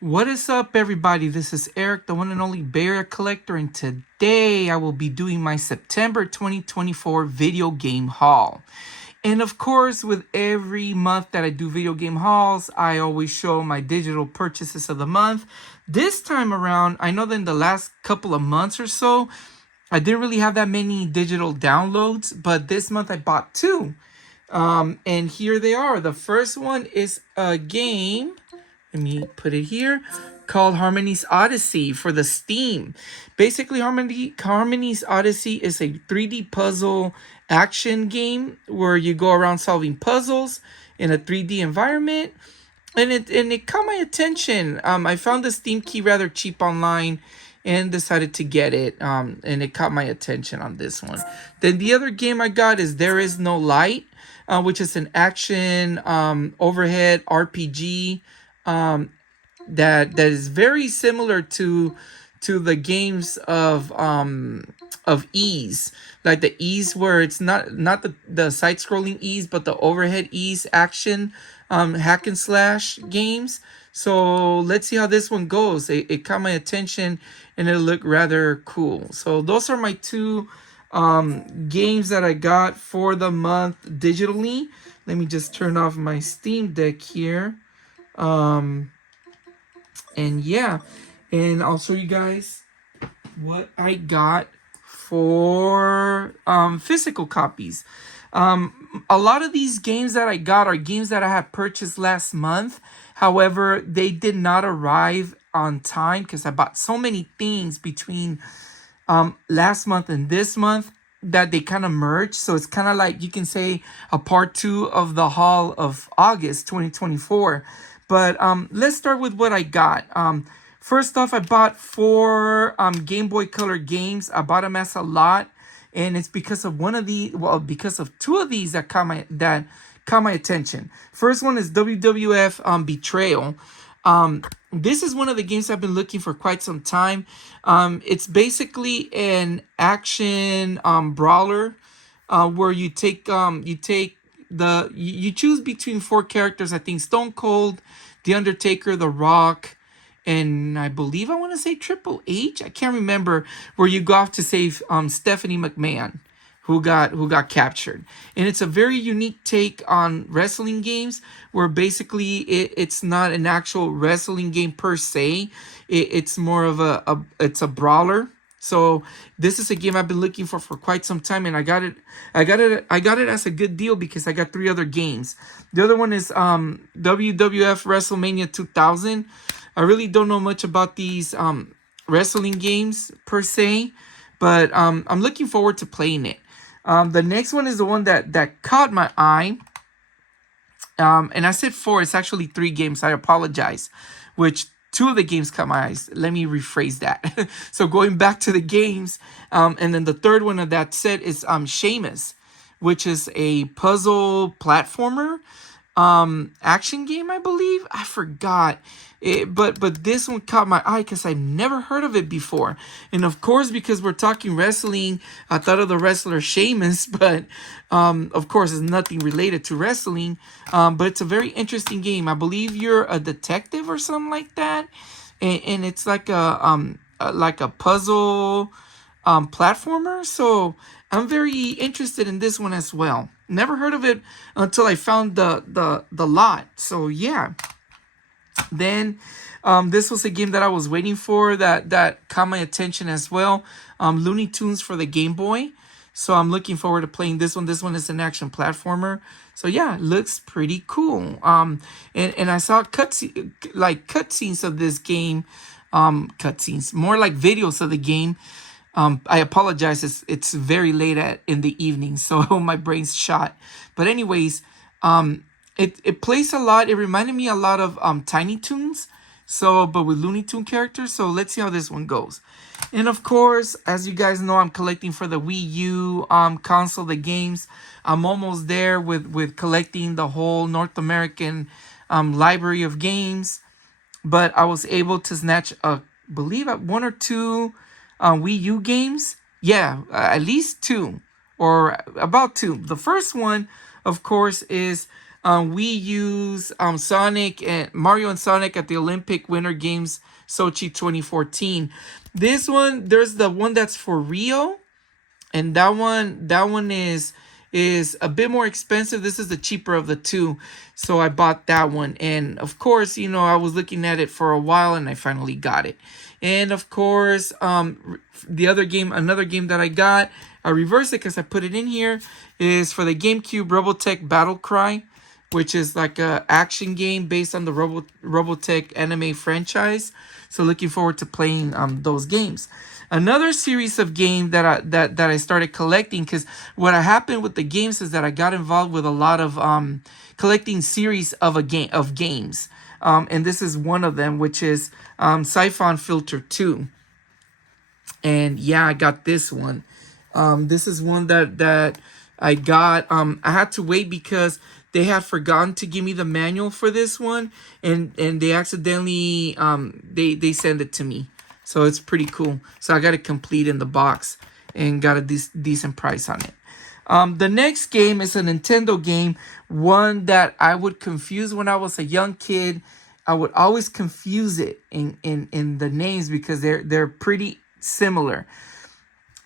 What is up, everybody? This is Eric, the one and only Bear Collector, and today I will be doing my September 2024 video game haul. And of course, with every month that I do video game hauls, I always show my digital purchases of the month. This time around, I know that in the last couple of months or so, I didn't really have that many digital downloads, but this month I bought two. And here they are. The first one is a game, let me put it here, called Harmony's Odyssey for the Steam. Basically, Harmony's Odyssey is a 3D puzzle action game where you go around solving puzzles in a 3D environment. And it caught my attention. I found the Steam key rather cheap online and decided to get it. And it caught my attention on this one. Then the other game I got is There Is No Light, which is an action overhead RPG that is very similar to the games of ease, like the ease where it's not the side scrolling ease, but the overhead ease action hack and slash games. So let's see how this one goes. It caught my attention and it looked rather cool. So those are my two games that I got for the month digitally. Let me just turn off my Steam Deck here. And yeah, and I'll show you guys what I got for physical copies. A lot of these games that I got are games that I had purchased last month. However, they did not arrive on time because I bought so many things between last month and this month that they kind of merged. So it's kind of like, you can say, a part two of the haul of August 2024. But let's start with what I got. First off, I bought four Game Boy Color games. I bought them as a lot, and it's because of because of two of these that caught my attention. First one is WWF Betrayal. This is one of the games I've been looking for quite some time. It's basically an action brawler where you choose between four characters. I think Stone Cold, The Undertaker, The Rock, and I believe I want to say Triple H. I can't remember. Where you go off to save Stephanie McMahon, who got captured. And it's a very unique take on wrestling games, where basically it's not an actual wrestling game per se. It's more of it's a brawler. So this is a game I've been looking for quite some time, and I got it as a good deal because I got three other games. The other one is WWF WrestleMania 2000. I really don't know much about these wrestling games per se, but I'm looking forward to playing it. The next one is the one that caught my eye. And I said four. It's actually three games. I apologize. Which two of the games caught my eyes. Let me rephrase that. So going back to the games, and then the third one of that set is Seamus, which is a puzzle platformer action game, I believe. I forgot. But this one caught my eye because I've never heard of it before. And of course, because we're talking wrestling, I thought of the wrestler Sheamus, but of course it's nothing related to wrestling. But it's a very interesting game. I believe you're a detective or something like that, and it's like a puzzle platformer. So I'm very interested in this one as well. Never heard of it until I found the lot. So yeah. Then this was a game that I was waiting for that caught my attention as well. Looney Tunes for the Game Boy. So I'm looking forward to playing this one. This one is an action platformer. So yeah, it looks pretty cool. And I saw cutscenes of this game. Cutscenes, more like videos of the game. I apologize. It's very late in the evening, so my brain's shot. But anyways, it plays a lot. It reminded me a lot of Tiny Toons, but with Looney Tune characters. So let's see how this one goes. And of course, as you guys know, I'm collecting for the Wii U console, the games. I'm almost there with collecting the whole North American library of games. But I was able to snatch, believe, one or two Wii U games. Yeah, at least two, or about two. The first one, of course, is We use Sonic and Mario and Sonic at the Olympic Winter Games Sochi 2014. This one, there's the one that's for Rio, and that one is a bit more expensive. This is the cheaper of the two, so I bought that one. And of course, I was looking at it for a while, and I finally got it. And of course, another game that I got, I reversed it because I put it in here, is for the GameCube, Robotech Battle Cry, which is like a action game based on the Robotech anime franchise. So looking forward to playing those games. Another series of games that I started collecting, because what happened with the games is that I got involved with a lot of collecting series of games. And this is one of them, which is Siphon Filter 2. And yeah, I got this one. This is one that I got. I had to wait because they had forgotten to give me the manual for this one, and they accidentally they sent it to me. So it's pretty cool. So I got it complete in the box and got a decent price on it. The next game is a Nintendo game, one that I would confuse when I was a young kid. I would always confuse it in the names because they're pretty similar.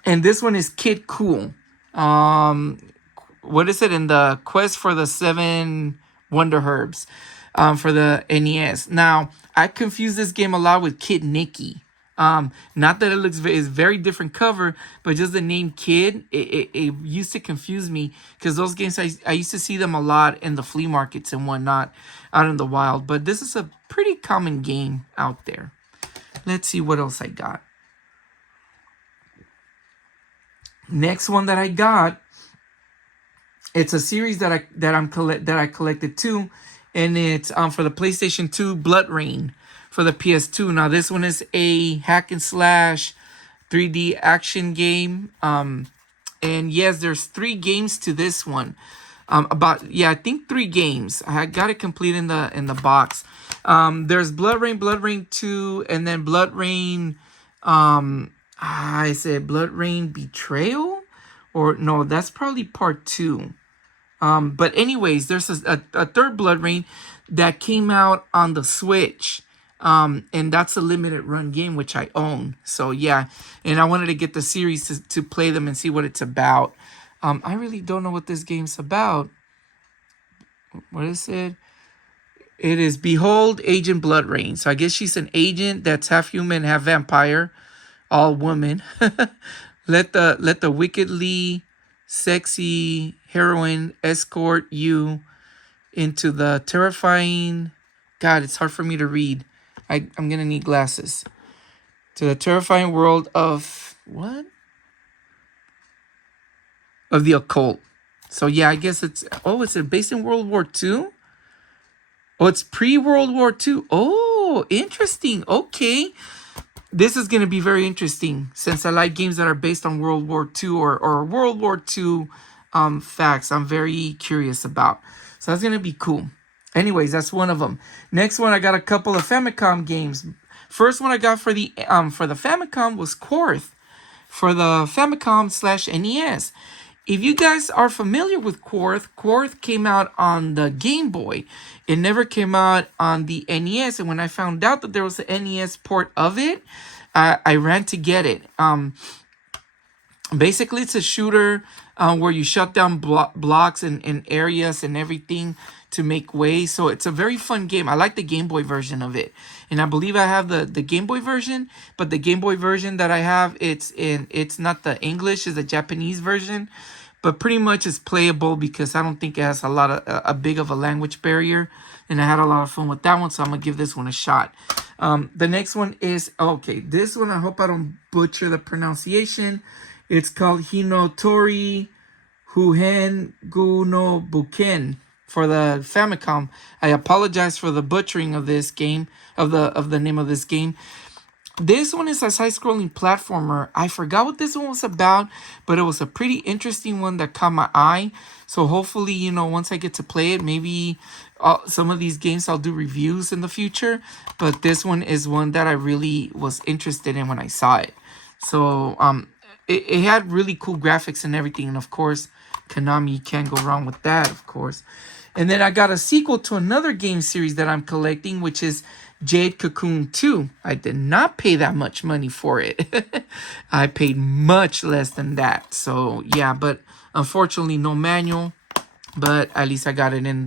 And this one is Kid Cool. What is it? In the Quest for the Seven Wonder Herbs, for the NES. Now, I confuse this game a lot with Kid Nicky. Not that it looks is very different cover, but just the name Kid, it used to confuse me because those games, I used to see them a lot in the flea markets and whatnot out in the wild. But this is a pretty common game out there. Let's see what else I got. Next one that I got, it's a series that I collected too, and it's for the PlayStation 2, Blood Rain for the PS2. Now this one is a hack and slash 3D action game. And yes, there's 3 games to this one. I think 3 games. I got it complete in the box. There's Blood Rain 2, and then Blood Rain. I said Blood Rain Betrayal, or no, that's probably part 2. But anyways, there's a third Blood Rain that came out on the Switch. And that's a limited run game, which I own. So yeah, and I wanted to get the series to play them and see what it's about. I really don't know what this game's about. What is it? It is Behold Agent Blood Rain. So I guess she's an agent that's half human, half vampire, all woman. Let the wickedly sexy heroine escort you into the terrifying... God, it's hard for me to read. I'm going to need glasses. To the terrifying world of... What? Of the occult. So yeah, I guess it's... Oh, is it based in World War II? Oh, it's pre-World War II. Oh, interesting. Okay. This is going to be very interesting since I like games that are based on World War II or World War II facts. I'm very curious about. So that's going to be cool. Anyways, that's one of them. Next one, I got a couple of Famicom games. First one I got for the Famicom was Quarth for the Famicom/NES. If you guys are familiar with Quarth came out on the Game Boy. It never came out on the NES. And when I found out that there was an NES port of it, I ran to get it. Basically, it's a shooter where you shut down blocks and areas and everything to make way. So it's a very fun game. I like the Game Boy version of it. And I believe I have the Game Boy version. But the Game Boy version that I have, it's not the English, it's the Japanese version. But pretty much it's playable because I don't think it has a big of a language barrier. And I had a lot of fun with that one, so I'm going to give this one a shot. The next one is... Okay, this one, I hope I don't butcher the pronunciation. It's called Hinotori Huhen Gu no Buken for the Famicom. I apologize for the butchering of this game, of the name of this game. This one is a side-scrolling platformer. I forgot what this one was about, but it was a pretty interesting one that caught my eye. So hopefully, once I get to play it, maybe some of these games I'll do reviews in the future. But this one is one that I really was interested in when I saw it. So it had really cool graphics and everything. And of course, Konami, can't go wrong with that, of course. And then I got a sequel to another game series that I'm collecting, which is Jade Cocoon 2. I did not pay that much money for it. I paid much less than that. So yeah, but unfortunately no manual. But at least I got it in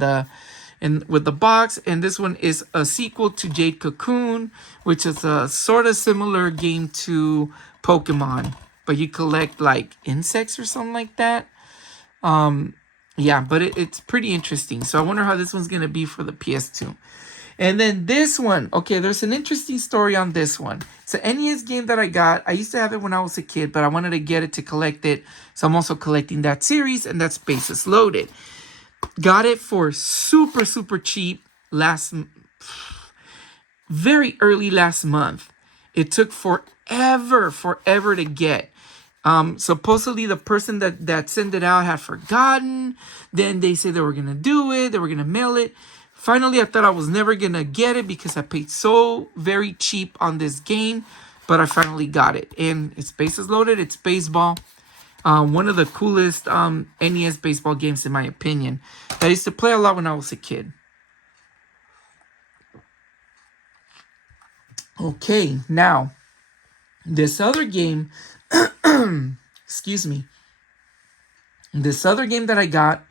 with the box. And this one is a sequel to Jade Cocoon, which is a sort of similar game to Pokemon, but you collect like insects or something like that. Yeah, but it's pretty interesting. So I wonder how this one's gonna be for the PS2. And then this one, okay, there's an interesting story on this one. It's an NES game that I got. I used to have it when I was a kid, but I wanted to get it to collect it. So I'm also collecting that series, and that's Bases Loaded. Got it for super, super cheap very early last month. It took forever to get. Supposedly the person that sent it out had forgotten. Then they said they were gonna do it. They were gonna mail it. Finally, I thought I was never gonna get it because I paid so very cheap on this game, but I finally got it. And it's Bases Loaded. It's baseball. One of the coolest NES baseball games in my opinion. That I used to play a lot when I was a kid. Okay, now this other game. Excuse me. This other game that I got,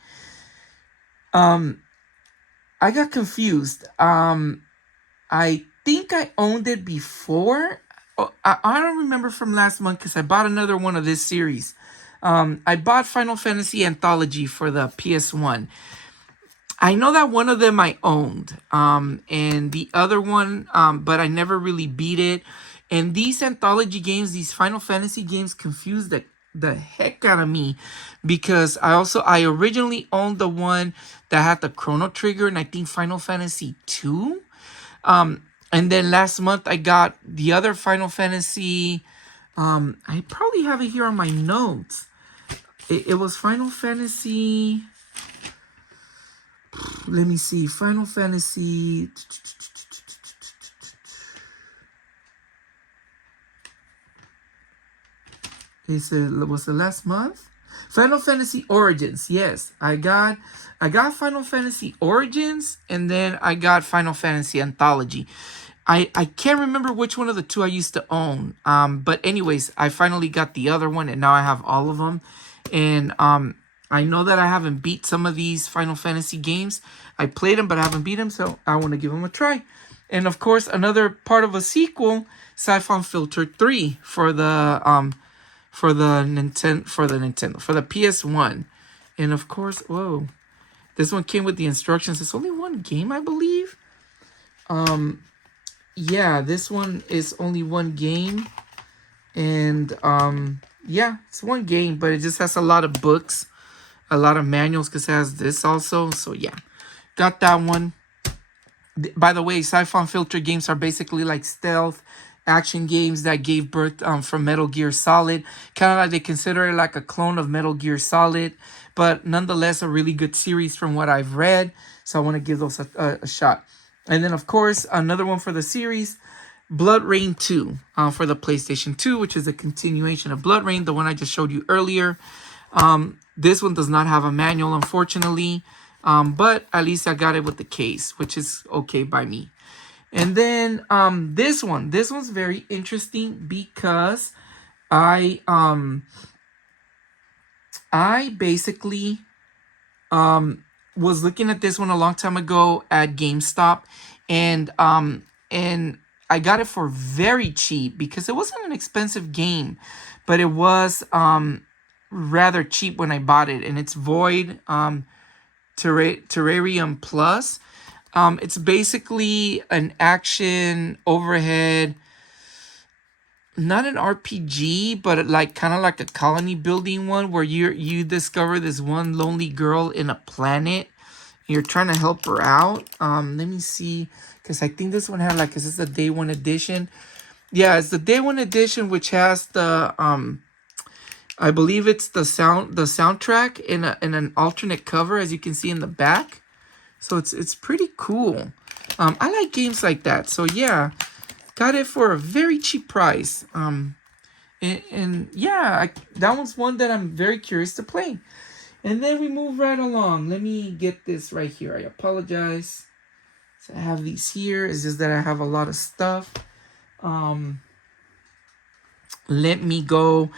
I got confused. I think I owned it before. Oh, I don't remember from last month because I bought another one of this series. I bought Final Fantasy Anthology for the PS1. I know that one of them I owned, and the other one, but I never really beat it. And these anthology games, these Final Fantasy games, confuse the heck out of me because I originally owned the one that had the Chrono Trigger, and I think Final Fantasy 2. And then last month I got the other Final Fantasy. I probably have it here on my notes. It was Final Fantasy. Let me see. Final Fantasy. Was the last month? Final Fantasy Origins. Yes, I got Final Fantasy Origins, and then I got Final Fantasy Anthology. I can't remember which one of the two I used to own. But anyways, I finally got the other one, and now I have all of them. And I know that I haven't beat some of these Final Fantasy games. I played them, but I haven't beat them, so I want to give them a try. And of course, another part of a sequel, Siphon Filter 3 for the PS1. And of course, whoa, this one came with the instructions. It's only one game, I believe. Yeah, this one is only one game. And yeah, it's one game, but it just has a lot of books, a lot of manuals, because it has this also. So yeah, got that one. By the way, Siphon Filter games are basically like stealth action games that gave birth from Metal Gear Solid. Kind of like they consider it like a clone of Metal Gear Solid, but nonetheless a really good series from what I've read. So I want to give those a shot. And then of course another one for the series, Blood Rain 2 for the PlayStation 2, which is a continuation of Blood Rain, the one I just showed you earlier. This one does not have a manual, unfortunately, but at least I got it with the case, which is okay by me. And then this one's very interesting because I basically was looking at this one a long time ago at GameStop, and I got it for very cheap because it wasn't an expensive game, but it was rather cheap when I bought it, and it's Void Terrarium Plus. It's basically an action overhead, not an RPG, but like kind of like a colony building one where you discover this one lonely girl in a planet. You're trying to help her out. Let me see, because I think this one had like, is this the day one edition? Yeah, it's the day one edition, which has the I believe it's the soundtrack in an alternate cover, as you can see in the back. So it's pretty cool. I like games like that. So yeah, got it for a very cheap price. And yeah, that one's one that I'm very curious to play. And then we move right along. Let me get this right here. I apologize. So I have these here. It's just that I have a lot of stuff. Let me go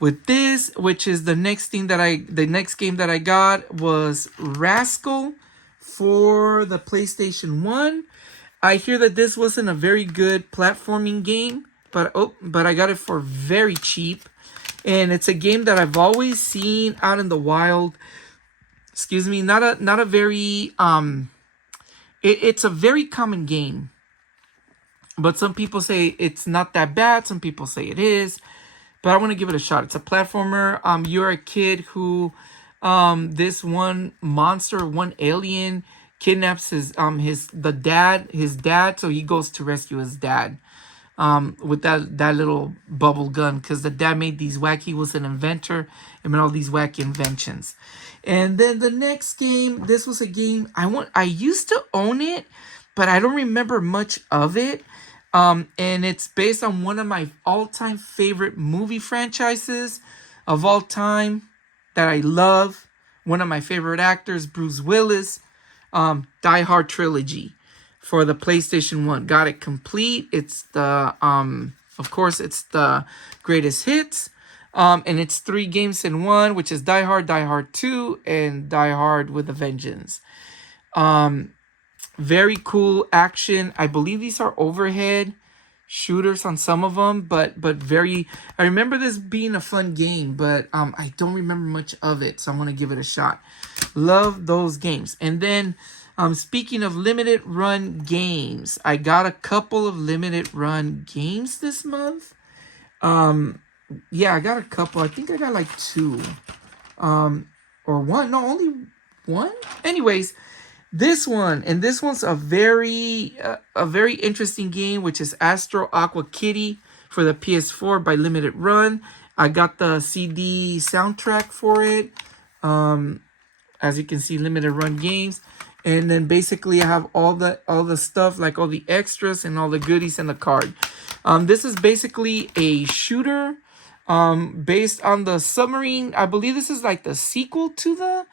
with this, which is the next game that I got was Rascal for the PlayStation 1. I hear that this wasn't a very good platforming game, but I got it for very cheap. And it's a game that I've always seen out in the wild. Excuse me, not a very it's a very common game. But some people say it's not that bad, some people say it is. But I want to give it a shot. It's a platformer. You're a kid who this one monster, one alien kidnaps his dad, so he goes to rescue his dad. With that little bubble gun, because the dad made these wacky, he was an inventor and made all these wacky inventions. And then the next game, this was a game I used to own it, but I don't remember much of it. And it's based on one of my all-time favorite movie franchises of all time that I love. One of my favorite actors, Bruce Willis. Die Hard trilogy for the PlayStation 1. Got it complete. It's the of course it's the greatest hits. And it's 3 games in one, which is Die Hard, Die Hard 2, and Die Hard with a Vengeance. Very cool action. I believe these are overhead shooters on some of them, but very. I remember this being a fun game, but I don't remember much of it, so I'm gonna give it a shot. Love those games. And then speaking of limited run games, I got a couple of limited run games this month. Yeah, I got a couple. I think I got like 2, or 1. No, only 1. Anyways, this one's a very interesting game, which is Astro Aqua Kitty for the PS4 by Limited Run. I got the CD soundtrack for it. As you can see, Limited Run games. And then basically I have all the stuff, like all the extras and all the goodies in the card. This is basically a shooter based on the submarine. I believe this is like the sequel to the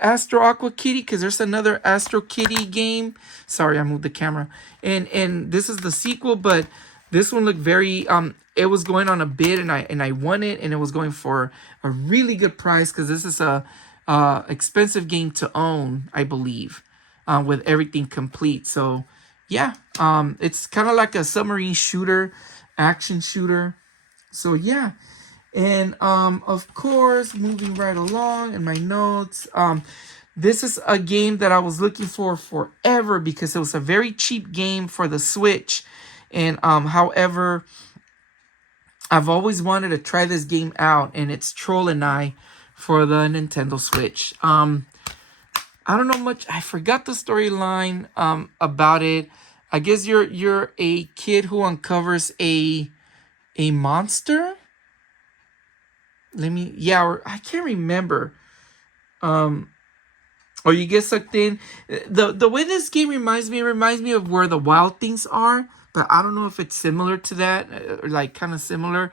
Astro Aqua Kitty, because there's another Astro Kitty game. Sorry, I moved the camera. And this is the sequel, but this one looked very it was going on a bid, and I won it, and it was going for a really good price, because this is a expensive game to own, I believe, with everything complete. So yeah, it's kind of like a submarine shooter, action shooter. So yeah. And of course, moving right along in my notes, this is a game that I was looking for forever, because it was a very cheap game for the Switch. And however, I've always wanted to try this game out, and it's Troll and I for the Nintendo Switch. I don't know much. I forgot the storyline about it. I guess you're a kid who uncovers a monster. Or I can't remember. Or you get sucked in. The way this game reminds me of Where the Wild Things Are, but I don't know if it's similar to that, or like kind of similar.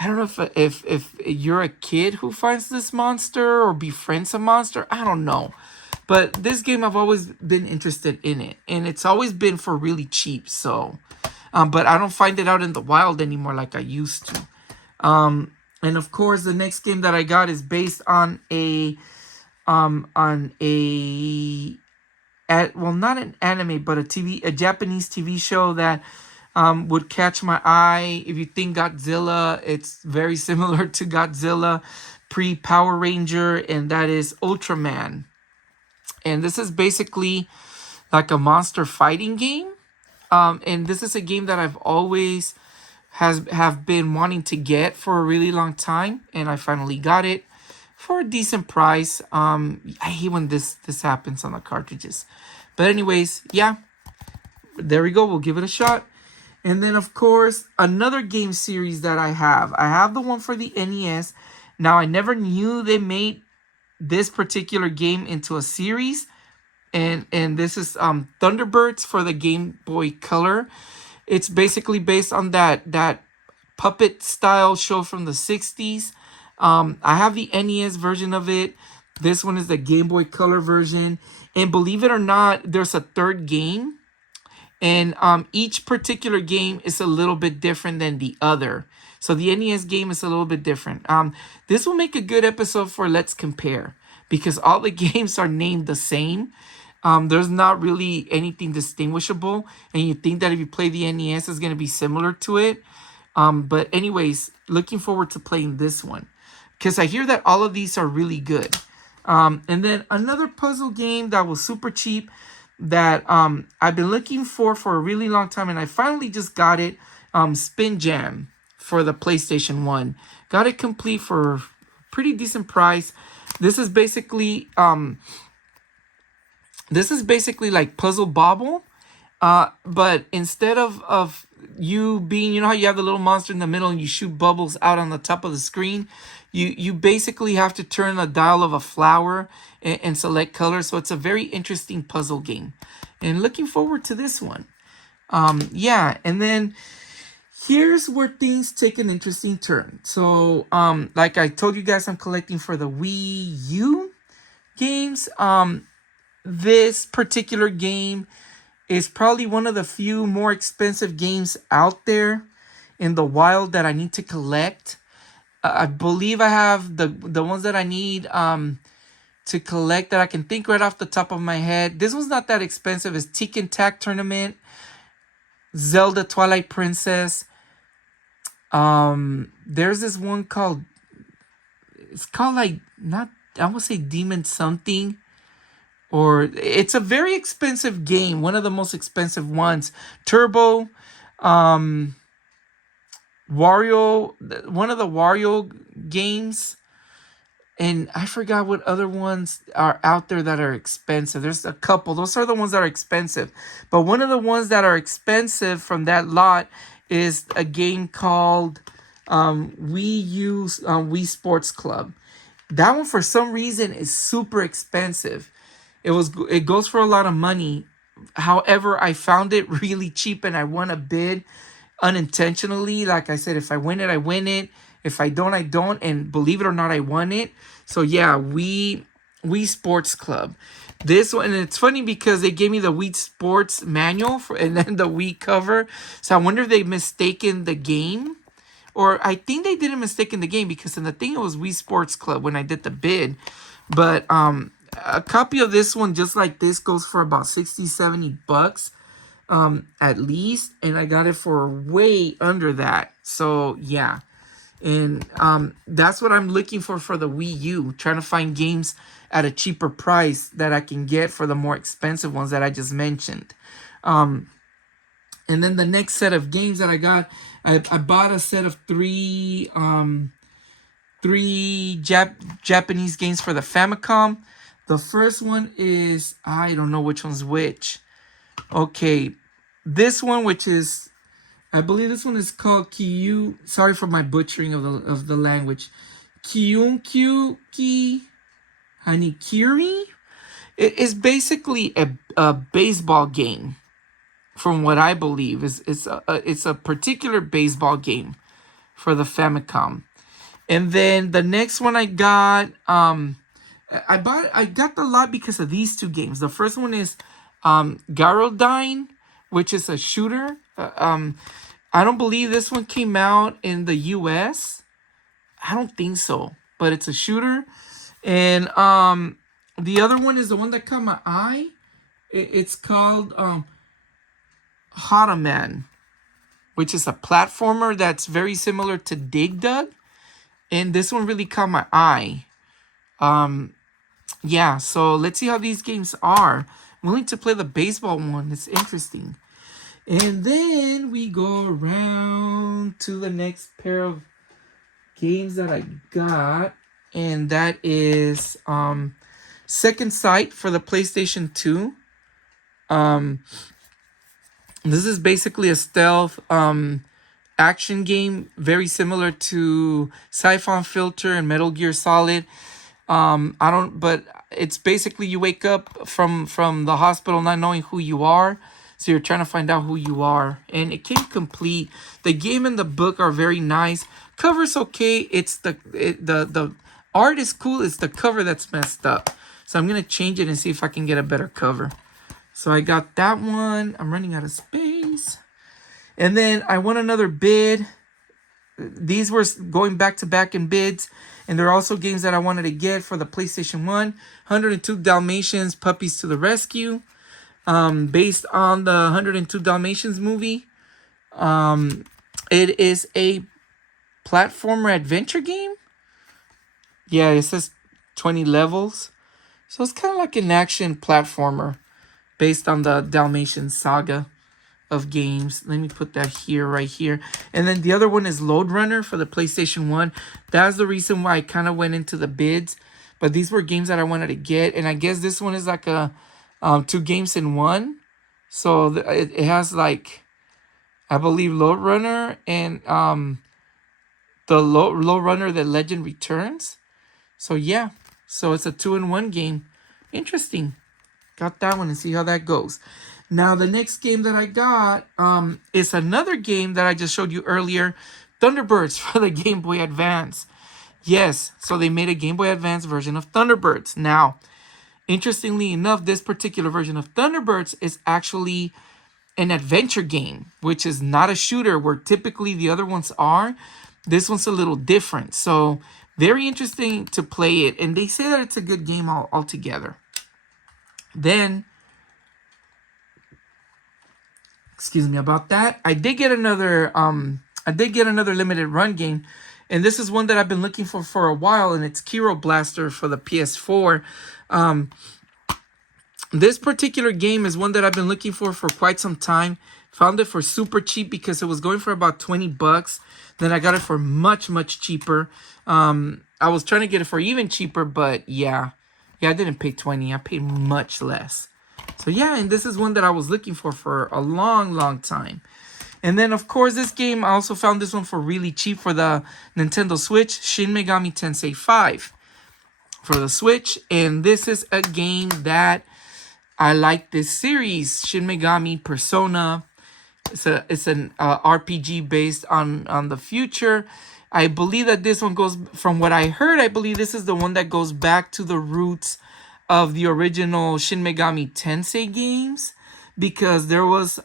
I don't know if you're a kid who finds this monster or befriends a monster. I don't know. But this game, I've always been interested in it, and it's always been for really cheap. So, but I don't find it out in the wild anymore like I used to. And of course, the next game that I got is based on not an anime, but a Japanese TV show that would catch my eye. If you think Godzilla, it's very similar to Godzilla pre-Power Ranger, and that is Ultraman. And this is basically like a monster fighting game. And this is a game that I've always have been wanting to get for a really long time, and I finally got it for a decent price. I hate when this happens on the cartridges. But anyways, yeah, there we go. We'll give it a shot. And then, of course, another game series that I have the one for the NES. Now, I never knew they made this particular game into a series. And this is Thunderbirds for the Game Boy Color. It's basically based on that puppet style show from the 60s. I have the NES version of it. This one is the Game Boy Color version. And believe it or not, there's a third game. And each particular game is a little bit different than the other. So the NES game is a little bit different. This will make a good episode for Let's Compare, because all the games are named the same. There's not really anything distinguishable. And you think that if you play the NES, it's going to be similar to it. But anyways, looking forward to playing this one, because I hear that all of these are really good. And then another puzzle game that was super cheap that I've been looking for a really long time, and I finally just got it. Spin Jam for the PlayStation 1. Got it complete for a pretty decent price. This is basically like Puzzle Bobble. But instead of you being, you know how you have the little monster in the middle and you shoot bubbles out on the top of the screen, you basically have to turn the dial of a flower and select colors. So it's a very interesting puzzle game, and looking forward to this one. Yeah, and then here's where things take an interesting turn. So like I told you guys, I'm collecting for the Wii U games. This particular game is probably one of the few more expensive games out there in the wild that I need to collect. I believe I have the ones that I need to collect that I can think right off the top of my head. This one's not that expensive. It's Tic and Tac Tournament, Zelda Twilight Princess. There's this one called, it's called like, not, I would say Demon something. Or it's a very expensive game, one of the most expensive ones. Turbo, Wario, one of the Wario games, and I forgot what other ones are out there that are expensive. There's a couple. Those are the ones that are expensive. But one of the ones that are expensive from that lot is a game called Wii Sports Club. That one, for some reason, is super expensive. It goes for a lot of money. However, I found it really cheap, and I won a bid unintentionally. Like I said, if I win it, I win it. If I don't, I don't. And believe it or not, I won it. So yeah, Wii Sports Club. This one, and it's funny because they gave me the Wii Sports manual and then the Wii cover. So I wonder if they mistaken the game. Or I think they didn't mistake the game, because in the thing it was Wii Sports Club when I did the bid. But a copy of this one just like this goes for about $60-$70 at least, and I got it for way under that. So yeah, and that's what I'm looking for the Wii U, trying to find games at a cheaper price that I can get for the more expensive ones that I just mentioned. And then the next set of games that I got, I bought a set of three Japanese games for the Famicom. The first one is, I don't know which one's which. Okay, this one, which is, I believe this one is called Kyu. Sorry for my butchering of the language. Kyunkyu Hanikiri. It is basically a baseball game, from what I believe. It's a particular baseball game for the Famicom. And then the next one I got, I got the lot because of these two games. The first one is Garodyne, which is a shooter. I don't believe this one came out in the US. I don't think so, but it's a shooter. And the other one is the one that caught my eye. It's called Hotaman, which is a platformer that's very similar to Dig Dug. And this one really caught my eye. Yeah, so let's see how these games are. I'm willing to play the baseball one. It's interesting. And then we go around to the next pair of games that I got. And that is Second Sight for the PlayStation 2. This is basically a stealth action game, very similar to Siphon Filter and Metal Gear Solid. But it's basically you wake up from the hospital not knowing who you are. So you're trying to find out who you are. And it came complete. The game and the book are very nice. Cover's okay. It's the art is cool. It's the cover that's messed up. So I'm going to change it and see if I can get a better cover. So I got that one. I'm running out of space. And then I won another bid. These were going back to back in bids. And there are also games that I wanted to get for the PlayStation 1. 102 Dalmatians, Puppies to the Rescue. Based on the 102 Dalmatians movie. It is a platformer adventure game. Yeah, it says 20 levels. So it's kind of like an action platformer based on the Dalmatian saga of games. Let me put that here, right here. And then the other one is Load Runner for the PlayStation 1. That's the reason why I kind of went into the bids. But these were games that I wanted to get. And I guess this one is like a 2 games in 1. So it has like, I believe, Load Runner and the Load Runner, The Legend Returns. So yeah, so it's a 2-in-1 game. Interesting. Got that one and see how that goes. Now the next game that I got is another game that I just showed you earlier, Thunderbirds for the Game Boy Advance. Yes, so they made a Game Boy Advance version of Thunderbirds. Now, interestingly enough, this particular version of Thunderbirds is actually an adventure game, which is not a shooter where typically the other ones are. This one's a little different. So very interesting to play it. And they say that it's a good game altogether. Then, excuse me about that. I did get another limited run game. And this is one that I've been looking for a while. And it's Kiro Blaster for the PS4. This particular game is one that I've been looking for quite some time. Found it for super cheap because it was going for about $20. Then I got it for much, much cheaper. I was trying to get it for even cheaper, but yeah, I didn't pay $20. I paid much less. So yeah, and this is one that I was looking for a long, long time. And then, of course, this game, I also found this one for really cheap for the Nintendo Switch, Shin Megami Tensei 5 for the Switch. And this is a game that I like this series, Shin Megami Persona. It's an RPG based on the future. I believe that this one goes, from what I heard, I believe this is the one that goes back to the roots of the original Shin Megami Tensei games, because there was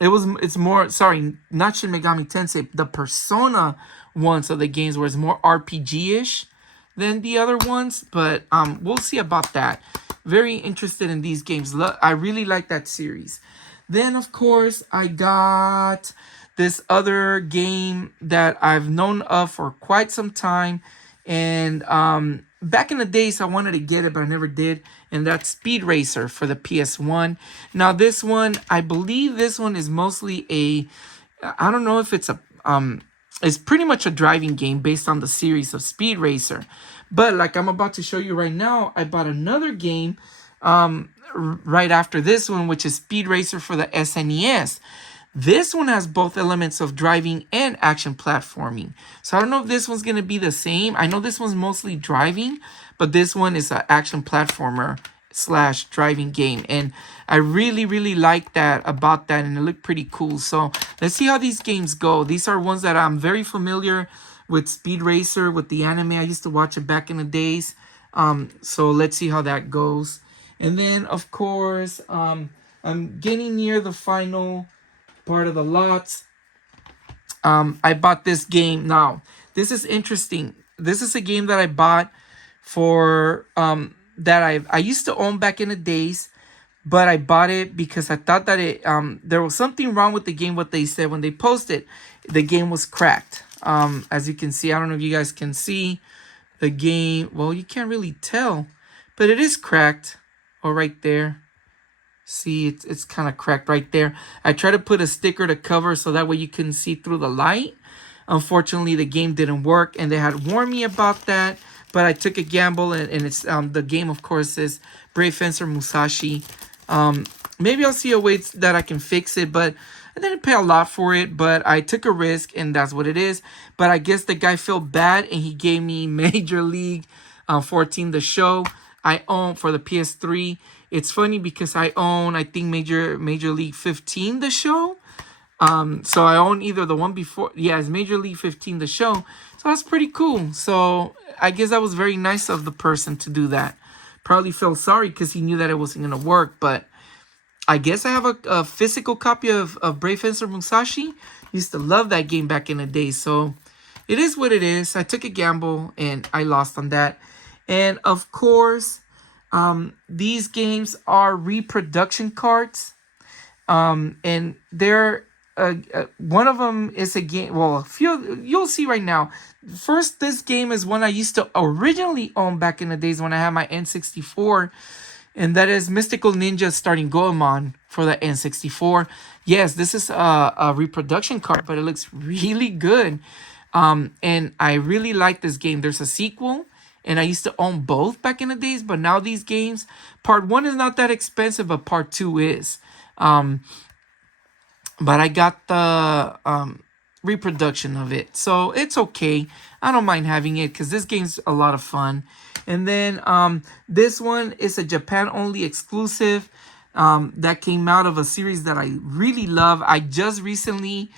it's more, sorry, not Shin Megami Tensei, the Persona ones of the games where it's more RPG-ish than the other ones, but we'll see about that. Very interested in these games. I really like that series. Then, of course, I got this other game that I've known of for quite some time. And back in the days, I wanted to get it, but I never did. And that's Speed Racer for the PS1. Now, this one, I believe this one is mostly I don't know if it's it's pretty much a driving game based on the series of Speed Racer. But like I'm about to show you right now, I bought another game right after this one, which is Speed Racer for the SNES. This one has both elements of driving and action platforming. So I don't know if this one's going to be the same. I know this one's mostly driving, but this one is an action platformer / driving game. And I really, really like that about that, and it looked pretty cool. So let's see how these games go. These are ones that I'm very familiar with. Speed Racer, with the anime. I used to watch it back in the days. So let's see how that goes. And then, of course, I'm getting near the final part of the lots. I bought this game. Now, this is interesting. This is a game that I bought for that I used to own back in the days, but I bought it because I thought that there was something wrong with the game. What they said when they posted, the game was cracked. As you can see, I don't know if you guys can see the game. Well, you can't really tell, but it is cracked. Oh, right there. See, it's kind of cracked right there. I tried to put a sticker to cover so that way you couldn't see through the light. Unfortunately, the game didn't work, and they had warned me about that. But I took a gamble, and it's the game, of course, is Brave Fencer Musashi. Maybe I'll see a way that I can fix it, but I didn't pay a lot for it. But I took a risk, and that's what it is. But I guess the guy felt bad, and he gave me Major League 14, the show. I own for the PS3. It's funny because I own, I think, Major League 15, the show. So I own either the one before, yeah, it's Major League 15, the show. So that's pretty cool. So I guess that was very nice of the person to do that. Probably felt sorry because he knew that it wasn't going to work. But I guess I have a physical copy of Brave Fencer Musashi. Used to love that game back in the day. So it is what it is. I took a gamble and I lost on that. And of course, these games are reproduction cards. And they're one of them is a game. Well, a few you'll see right now. First, this game is one I used to originally own back in the days when I had my N64, and that is Mystical Ninja Starting Goemon for the N64. Yes, this is a reproduction card, but it looks really good. And I really like this game. There's a sequel, and I used to own both back in the days, but now these games, part one is not that expensive, but part two is. But I got the reproduction of it, so it's okay. I don't mind having it because this game's a lot of fun. And then this one is a Japan only exclusive that came out of a series that I really love. I just recently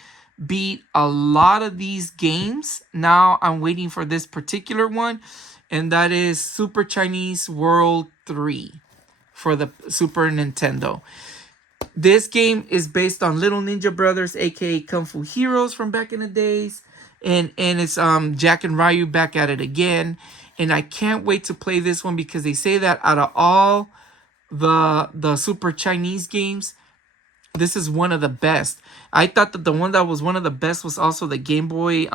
beat a lot of these games. Now I'm waiting for this particular one, and that is Super Chinese World 3 for the Super Nintendo. This game is based on Little Ninja Brothers, aka Kung Fu Heroes from back in the days, and it's Jack and Ryu back at it again. And I can't wait to play this one because they say that out of all the Super Chinese games, this is one of the best. I thought that the one that was one of the best was also the Game Boy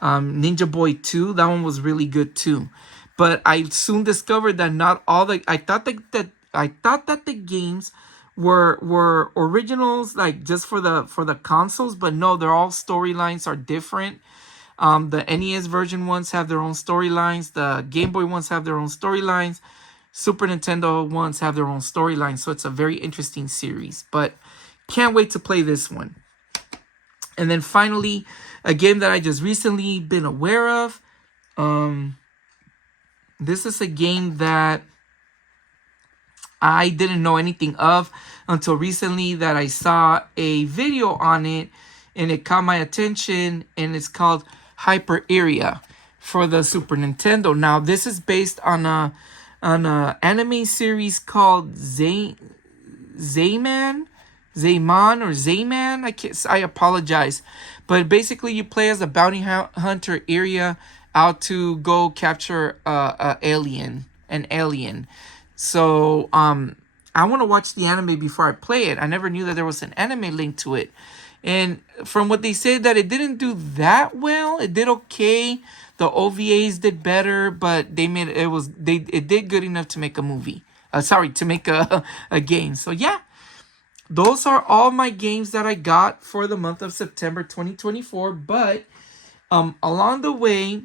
Ninja Boy 2. That one was really good too. But I soon discovered that not all the I thought that the games were originals, like just for the consoles, but no, they're all storylines are different. The NES version ones have their own storylines. The Game Boy ones have their own storylines. Super Nintendo ones have their own storylines. So it's a very interesting series. But can't wait to play this one. And then finally, a game that I just recently been aware of. This is a game that I didn't know anything of until recently that I saw a video on it and it caught my attention, and it's called Hyper Area for the Super Nintendo. Now this is based on a anime series called Zayman or Zayman. I apologize, but basically you play as a bounty hunter area out to go capture an alien. So I want to watch the anime before I play it. I never knew that there was an anime link to it. And from what they said, that it didn't do that well. It did okay. The OVAs did better, but it did good enough to make a movie. To make a game. So yeah, those are all my games that I got for the month of September 2024. But along the way,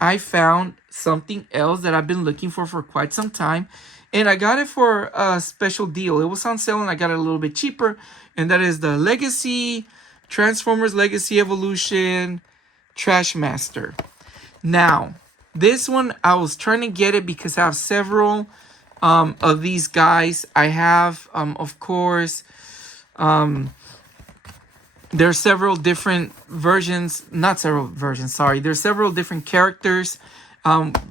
I found something else that I've been looking for quite some time. And I got it for a special deal. It was on sale and I got it a little bit cheaper. And that is the Transformers Legacy Evolution Trashmaster. Now, this one, I was trying to get it because I have several of these guys. I have, of course, there are several different versions. Not several versions, sorry. There's several different characters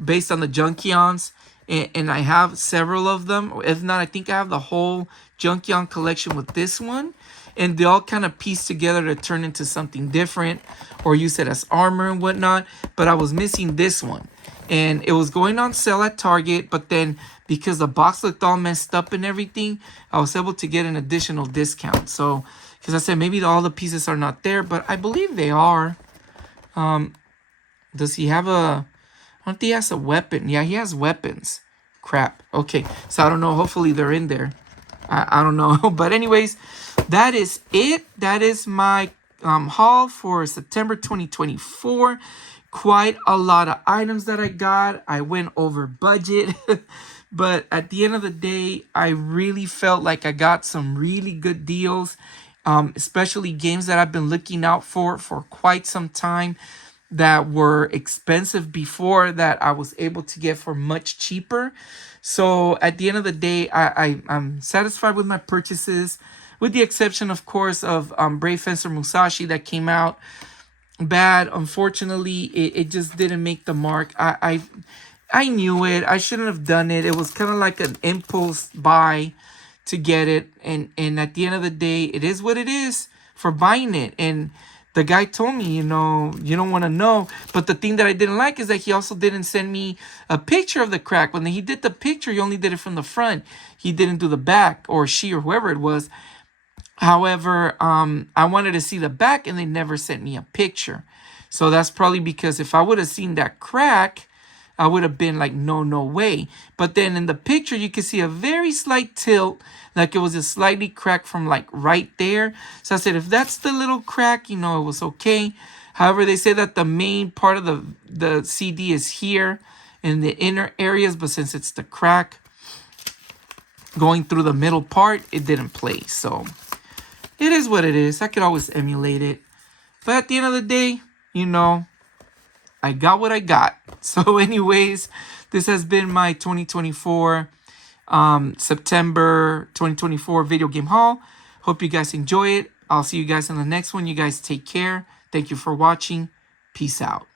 based on the Junkions. And I have several of them. If not, I think I have the whole Junkion collection with this one. And they all kind of piece together to turn into something different or use it as armor and whatnot. But I was missing this one. And it was going on sale at Target. But then because the box looked all messed up and everything, I was able to get an additional discount. So, because I said maybe all the pieces are not there. But I believe they are. Does he have a... I don't think he has a weapon. Yeah, he has weapons. Crap. Okay. So I don't know. Hopefully they're in there. I don't know. But anyways, that is it. That is my haul for September 2024. Quite a lot of items that I got. I went over budget. But at the end of the day, I really felt like I got some really good deals. Especially games that I've been looking out for quite some time, that were expensive before, that I was able to get for much cheaper. So at the end of the day, I'm satisfied with my purchases. with the exception, of course, of Brave Fencer Musashi that came out bad. Unfortunately, it just didn't make the mark. I knew it. I shouldn't have done it. It was kind of like an impulse buy to get it, and at the end of the day, it is what it is for buying it. And the guy told me, you know, you don't want to know. But the thing that I didn't like is that he also didn't send me a picture of the crack. When he did the picture, he only did it from the front. He didn't do the back, or she, or whoever it was. However, I wanted to see the back, and they never sent me a picture. So that's probably because if I would have seen that crack, I would have been like, no way. But then in the picture, you can see a very slight tilt, like it was a slightly cracked from like right there. So I said, if that's the little crack, you know, it was okay. However, they say that the main part of the CD is here in the inner areas, but since it's the crack going through the middle part, it didn't play. So it is what it is. I could always emulate it. But at the end of the day, you know, I got what I got. So anyways, this has been my 2024, September 2024 video game haul. Hope you guys enjoy it. I'll see you guys in the next one. You guys take care. Thank you for watching. Peace out.